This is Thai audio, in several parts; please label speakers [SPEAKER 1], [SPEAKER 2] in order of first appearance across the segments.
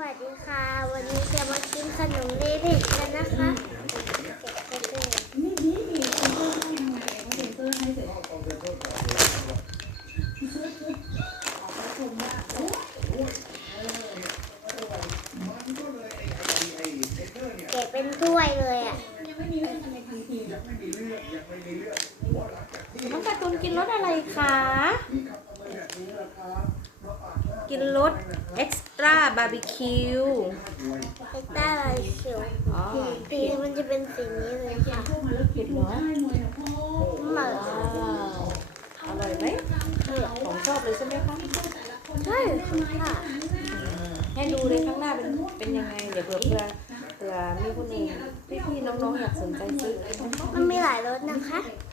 [SPEAKER 1] วัสดีค่ะวันนี้จะมากินขนมเล็กๆกันนะคะแกะเป็นถ้วยเลยอ่ะ
[SPEAKER 2] น้องการ์ตูนกินรสอะไรคะกินรสเอ็กซ์ตร้าบาร์บีคิว
[SPEAKER 1] ไอ้ต้าลายเขียวสีมันจะเป็นสีนี้เลยค่ะ
[SPEAKER 2] เผ็ดเหรอ
[SPEAKER 1] หมา
[SPEAKER 2] อร่อยไหมของชอบเลยใช่ไหมคะ
[SPEAKER 1] ใช่ค่ะ
[SPEAKER 2] ให้ดูเลยข้างหน้าเป็นยังไงเดี๋ยวเผื่อมีคนอื่นพี่ๆน้องๆอยากสนใจซื้อ
[SPEAKER 1] มันมีหลายรสนะคะ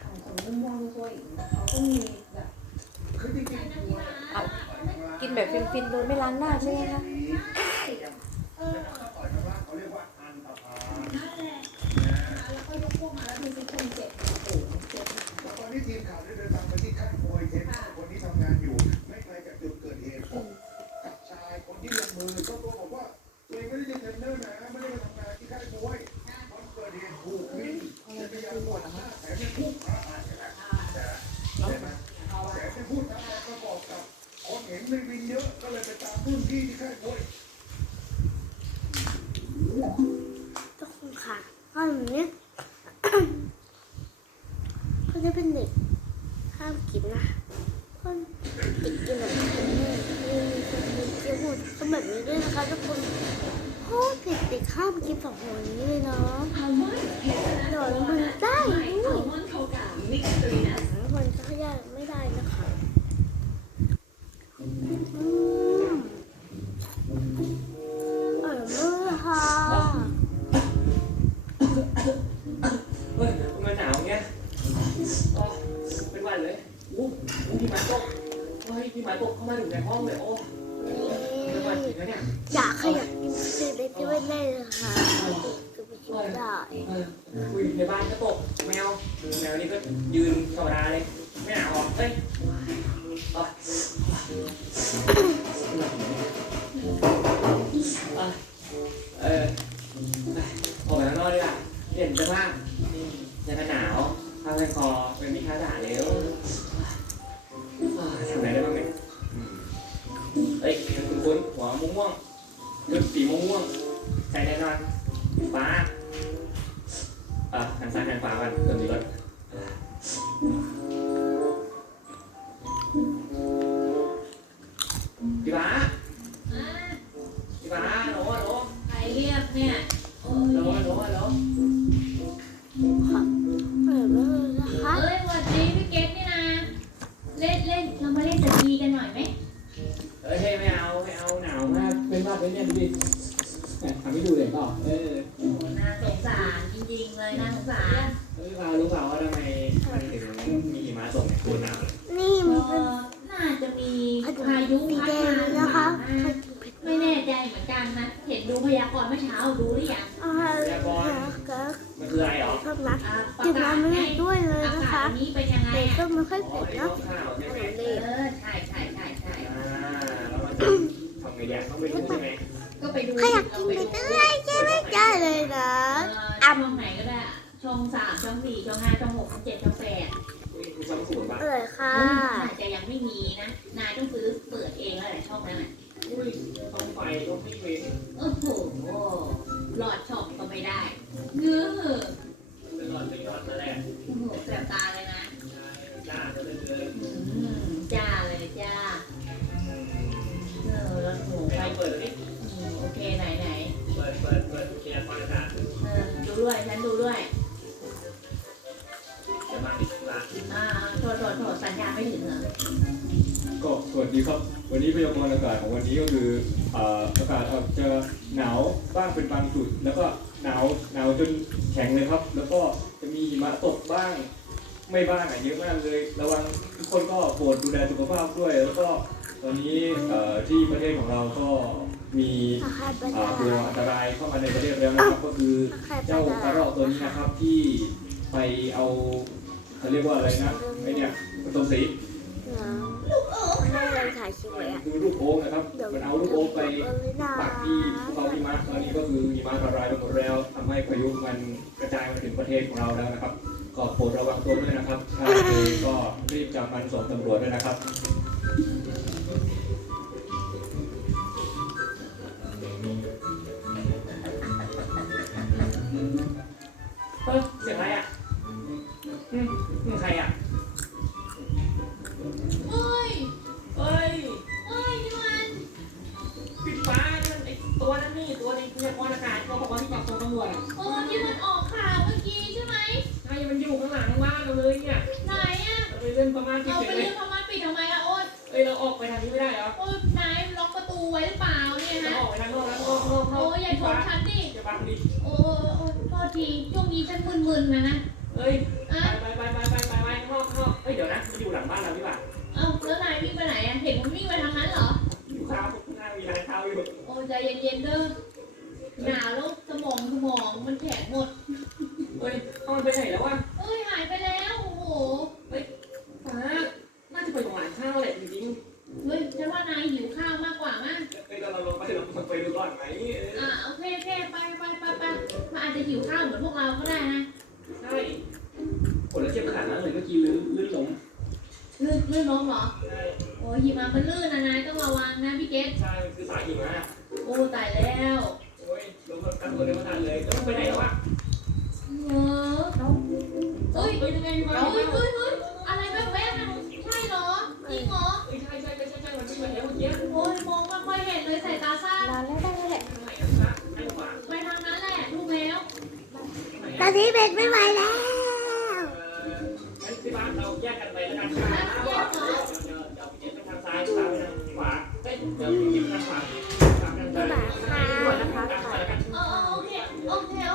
[SPEAKER 2] เอากินแบบฟินๆโดยไม่ล้างหน้าใช่ไหมคะ
[SPEAKER 3] ตอนนี้ทีมข่าวได้เดินทางไปที่ค่ายมวยเทนคนนี้ทำงานอยู่ไม่ไกลจากจุดเกิดเหตุกับชายคนที่ลงมือเจ้าตัวบอกว่าตัวเองไม่ได้เป็นเทรนเนอร์นะไม่ได้มาทำงานที่ค่ายมวยวันเกิดเหตุถูกวิ่งจะพยายามปวดหน้าแถมยังพูดท้าทายกันแต่แถมยังพูดท้าทายประกอบกับคนเห็นในวินเยอะก็เลยไปตามรุ่นพี่ที่ค่ายมวย
[SPEAKER 1] ทุกคนค่ะขนมนี้เขาจะเป็นเด็กห้ามกินนะคนเด็กกินแบบนี้มีคนมีเจียวหูทำแบบนี้ด้วยนะคะทุกคนโอ้เด็กห้ามกินสองหัวนี้เลยเนาะโดนมันได้ด้วยคนเขาอยากไม่ได้นะคะอร่อยมากค่ะ
[SPEAKER 4] เฮ้ยมันหนาวเงี้ยอ๋อเป็นวันเลยพี่หมาตกเฮ้ยพี่หมาตกเข้ามาถึงในห้องเลยโอ้เป็นวันจริงนะเนี่ย
[SPEAKER 1] อยากให้อยากกินซื้อได้ที่ไม่ได้เลยค่ะก็ไปกินได้
[SPEAKER 4] คุยในบ้านก็ตกแมวนี่ก็ยืนธรรมดาเลยไม่หนาวหรอกเฮ้ยออกไปข้างนอกดีกว่าเปลี่ยนเสื้อผ้ายังหนาวผ้าพันคอเป็นมีค่าด่าแล้วทำอะไรได้บ้างเนี่ยเฮ้ยคุ้นหัวม่วงชุดสีม่วงใส่แน่นอนฟ้าหันซ้ายหันขวากันเติมดีรถพี่ฟ้าโหล
[SPEAKER 5] ใครเรียกเนี่ย
[SPEAKER 4] โหล
[SPEAKER 1] ค่ะอร่อยมากเลยนะคะ
[SPEAKER 5] เอ้ยสวัสดีพี่เกดนี่นะเล่นเรามาเล่นสกีกันหน่อยไหม
[SPEAKER 4] เฮ้ยไม่เอาหนาวมากเป็นบ้าเป็นเนี่ยดูดิทำให้ดูเลยเปล่า
[SPEAKER 5] โอ้น่าสงสารจริงๆเลยน่าสงสาร
[SPEAKER 4] รู้เปล่าว่าทำไมถึงมีหิมะตกเนี่ยตัวหนาว
[SPEAKER 1] นี่มันเป็น
[SPEAKER 5] น่าจะมี
[SPEAKER 1] ขน
[SPEAKER 5] พาม ยุ
[SPEAKER 1] สี
[SPEAKER 5] พัด
[SPEAKER 1] แดง
[SPEAKER 5] มา
[SPEAKER 1] นะคะ
[SPEAKER 5] ไม่แน่ใจเหมือนกันนะเห็นดูพยากรณ์เมื่อเช้าดูหรือยัง
[SPEAKER 1] ก็
[SPEAKER 4] มันคืออะไรหรอ
[SPEAKER 1] ชอบรัก
[SPEAKER 5] ประ
[SPEAKER 1] กิน
[SPEAKER 5] กาศ
[SPEAKER 1] น้ำ
[SPEAKER 5] ไง
[SPEAKER 1] เลือดด้วยเลย
[SPEAKER 5] อา
[SPEAKER 1] นะ
[SPEAKER 5] กา
[SPEAKER 1] คะ
[SPEAKER 5] ศนี้เป็นยังไง
[SPEAKER 1] แต่ก็
[SPEAKER 5] อ่ะ
[SPEAKER 1] ไม่ค่อย
[SPEAKER 4] อ๋อ
[SPEAKER 1] เผ็ด
[SPEAKER 4] ใน
[SPEAKER 1] นะ
[SPEAKER 4] ข้าวใช่ไหม
[SPEAKER 5] ใช่ใช่
[SPEAKER 4] แล้วมันทำไงดีต้องไปดูใช่ไหม
[SPEAKER 5] ก็ไปดู
[SPEAKER 1] ถ้าอยากกินไปได้ใช่ไหมได้เลยนะ
[SPEAKER 5] ช่องไหนก็ได้ช่อง3ช่อง4ช่อง5ช่อง6ช่อง7ช่อง8
[SPEAKER 4] ช่องศูนย์ป่ะ
[SPEAKER 1] อร่อยค่ะ
[SPEAKER 5] อาจจะยังไม่มีนะ นายต้องซื้อเปิดเองแล้วแหละช่องนั้นน่ะ
[SPEAKER 4] อุ้ยต้องไฟต้องไม่เว้น
[SPEAKER 5] โอ้โหหลอดช่องก็ไม่ได้เงื้อ
[SPEAKER 4] เป็นหลอดนั่นแหละ
[SPEAKER 5] โอ้โหแสบตาเลยนะ
[SPEAKER 4] จ้าจะเลย
[SPEAKER 5] จ้าเลยจ้าแล้วหนู
[SPEAKER 4] ใค
[SPEAKER 5] ไป
[SPEAKER 4] รเปิดนี่
[SPEAKER 5] โอเคไหน
[SPEAKER 4] เปิดเขียนฟังอากาศ
[SPEAKER 5] ดูด้วยฉันดูด้วย
[SPEAKER 4] จะมาอีกละ
[SPEAKER 5] โทษสัญญาไม่ถึงเหรอ
[SPEAKER 6] ก็สวัสดีครับวันนี้พยากรณ์อากาศของวันนี้ก็คืออากาศอาจจะหนาวบ้างเป็นบางจุดแล้วก็หนาวจนแข็งเลยครับ แล้วก็จะมีหิมะตกบ้างไม่บ้างเยอะมากเลยระวังทุกคนก็โปรดดูแลสุขภาพด้วย แล้วก็ตอนนี้ที่ประเทศของเราก็มีตัวอันตรายเข้ามาในประเทศแล้วนะครับก็คือเจ้ากระรอกตัวนี้นะครับที่ไปเอาเขาเรียกว่าอะไรนะไอเนี่ยผสมสี
[SPEAKER 1] ได้เลยค่ะถ่ายคลิปไว้อะ
[SPEAKER 6] คือลูกโอ๊กนะครับ
[SPEAKER 1] เดี๋ยว
[SPEAKER 6] มันเอาลูกโอ๊กไป
[SPEAKER 1] เลยนะ
[SPEAKER 6] ปักที่ภูเขาหิมะตอนนี้ก็คือหิมะละลายไปหมดแล้วทำให้พายุมันกระจายมาถึงประเทศของเราแล้วนะครับ ก็โปรดระวังตัวด้วยนะครับ ถ้าเจอก็รีบจับมันส่งตำรวจด้วยนะครับ
[SPEAKER 4] เฮ้ยเสียงอะไรอ่ะใครอ่ะ
[SPEAKER 5] เฮ้ย
[SPEAKER 4] เฮ้ย
[SPEAKER 5] เฮ้ยนี่มัน
[SPEAKER 4] ปิดฟ้านั่นไอตัวนั้นนี่ตัวในพยากรณ์อากาศเขาบอกว่าที่จับตัวตำรวจอ่ะ
[SPEAKER 5] ที่มันออกข่าวเมื่อกี้ใช่ไหม
[SPEAKER 4] ใช่มันอยู่ข้างหลังบ้านเราเลยเนี่ย
[SPEAKER 5] ไหนอะ
[SPEAKER 4] เราไปเล่นประมาณที่
[SPEAKER 5] เอา
[SPEAKER 4] เจ็
[SPEAKER 5] ไป
[SPEAKER 4] ดเล
[SPEAKER 5] เรื่
[SPEAKER 4] ย
[SPEAKER 5] องพม่าปิดทำไมล่ะโอ๊ต
[SPEAKER 4] เอ้ยเราออกไปทางนี้ไม่ได้เหรอ
[SPEAKER 5] โอ๊ตนายล็อกประตูไว้หรือเปล่าเนี่ย
[SPEAKER 4] เรา
[SPEAKER 5] ฮะ
[SPEAKER 4] ออกไปทางนอกแล้วนอก
[SPEAKER 5] โอ้ยอย่าชนฉันดิ
[SPEAKER 4] จะบังดิ
[SPEAKER 5] โอ้โทษทีช่วงนี้ฉันมึนๆนะ
[SPEAKER 4] เฮ้ย
[SPEAKER 5] อ่ะ
[SPEAKER 4] ไปข้างนอกเฮ้ยเดี๋ยวนะมันอยู่หลังบ้านเราดีกว่า
[SPEAKER 5] เอ้าแล้วนายวิ่งไปไหนอะเห็นมันวิ่งไปทางนั้นเหรอ
[SPEAKER 4] อยู่ข้าวข้างหน้ามีร้านข้าวอยู่
[SPEAKER 5] โอ้ใจเย็นๆเด้อหนาวแล้วสมองมันแข็งหมด
[SPEAKER 4] เฮ้ยเอามันไปไหนแล้ววะ
[SPEAKER 5] เอ้ยหายไปแล้วโอ้โห
[SPEAKER 4] ฟ้าน่าจะไปตรงร้านข้าวแหละจริง
[SPEAKER 5] เฮ้ยฉันว่านายหิวข้าวมากกว่ามั้ง
[SPEAKER 4] ๆเฮ้ยเราลงไปดูก่อนไหม
[SPEAKER 5] โอเคไปมันอาจจะหิวข้าวเหมือนพวกเราก็ได้นะ
[SPEAKER 4] ใช่ผลแล้วเจ็บขาแล้วเลยเมื่อกี้ลื่นล้ม
[SPEAKER 5] ลื่นล้มเหรอ
[SPEAKER 4] ใช่
[SPEAKER 5] โอ้ยหิมะมันลื่นนะนายต้องระวังนะพี่เกศ
[SPEAKER 4] ใช่มันคือสายหิมะ
[SPEAKER 5] โอ้ตายแล้ว
[SPEAKER 4] โอ้ยลงกันตัวเดียวไม่ทันเลยแล้วมันไปไหนแล้ววะ
[SPEAKER 5] เออเฮ้ย
[SPEAKER 4] ยังไงมา
[SPEAKER 5] เฮ้ยอะไรแบบแวบๆนะใช่เหรอจริงเหรอ
[SPEAKER 4] ใช่มันที่มาแล้วเมื่อกี้
[SPEAKER 5] โอ้ยมองไม่ค่อยเห็นเลยสายตาสั้น
[SPEAKER 1] นอนแล้วได้แล้วแหละ
[SPEAKER 4] ทางไหนนะไอ้ขวา
[SPEAKER 5] ไปทางนั้นแหละถูกแล้ว
[SPEAKER 1] ตอนนี้เบนไม่ไหวแล้ว
[SPEAKER 4] ที่บ้านเราแยกกันไปแล้วกันเดี๋ยวพี่เจ็บไปทางซ้ายพาไปทางขวาเฮ้ยเดี๋ยวพี่เจ็บไปทางขวาตามกันไป
[SPEAKER 1] บ๊ายบายค่ะ
[SPEAKER 4] ตามกัน
[SPEAKER 5] โอเค